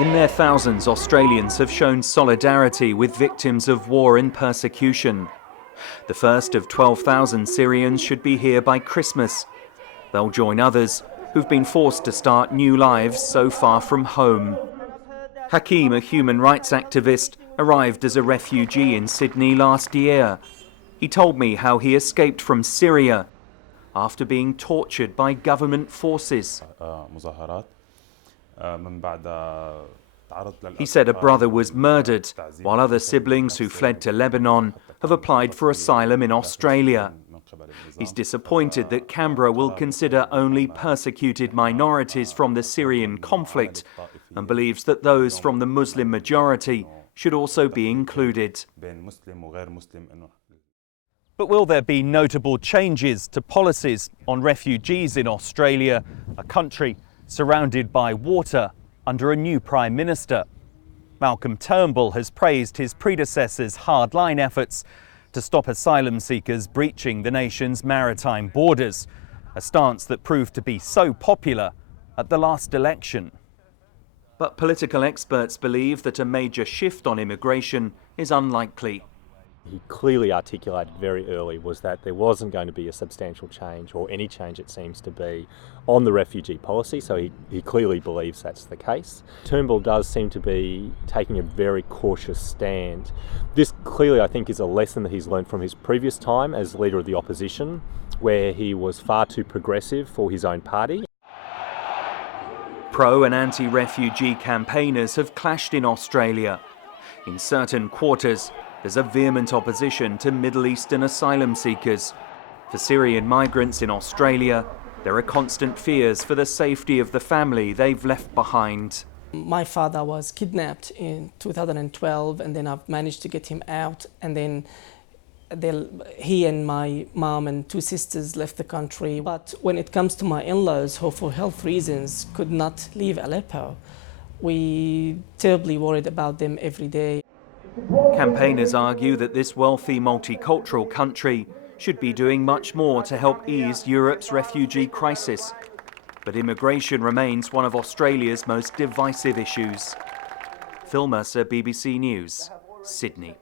In their thousands, Australians have shown solidarity with victims of war and persecution. The first of 12,000 Syrians should be here by Christmas. They'll join others who've been forced to start new lives so far from home. Hakeem, a human rights activist, arrived as a refugee in Sydney last year. He told me how he escaped from Syria after being tortured by government forces. He said a brother was murdered, while other siblings who fled to Lebanon have applied for asylum in Australia. He's disappointed that Canberra will consider only persecuted minorities from the Syrian conflict and believes that those from the Muslim majority should also be included. But will there be notable changes to policies on refugees in Australia, a country surrounded by water under a new Prime Minister? Malcolm Turnbull has praised his predecessor's hardline efforts to stop asylum seekers breaching the nation's maritime borders, a stance that proved to be so popular at the last election. But political experts believe that a major shift on immigration is unlikely. He clearly articulated very early was that there wasn't going to be a substantial change, or any change it seems to be, on the refugee policy, so he clearly believes that's the case. Turnbull does seem to be taking a very cautious stand. This clearly, I think, is a lesson that he's learned from his previous time as leader of the opposition, where he was far too progressive for his own party. Pro and anti-refugee campaigners have clashed in Australia. In certain quarters, there's a vehement opposition to Middle Eastern asylum seekers. For Syrian migrants in Australia, there are constant fears for the safety of the family they've left behind. My father was kidnapped in 2012, and then I've managed to get him out, and then he and my mom and two sisters left the country. But when it comes to my in-laws, who for health reasons could not leave Aleppo, we're terribly worried about them every day. Campaigners argue that this wealthy multicultural country should be doing much more to help ease Europe's refugee crisis. But immigration remains one of Australia's most divisive issues. Phil Mercer, BBC News, Sydney.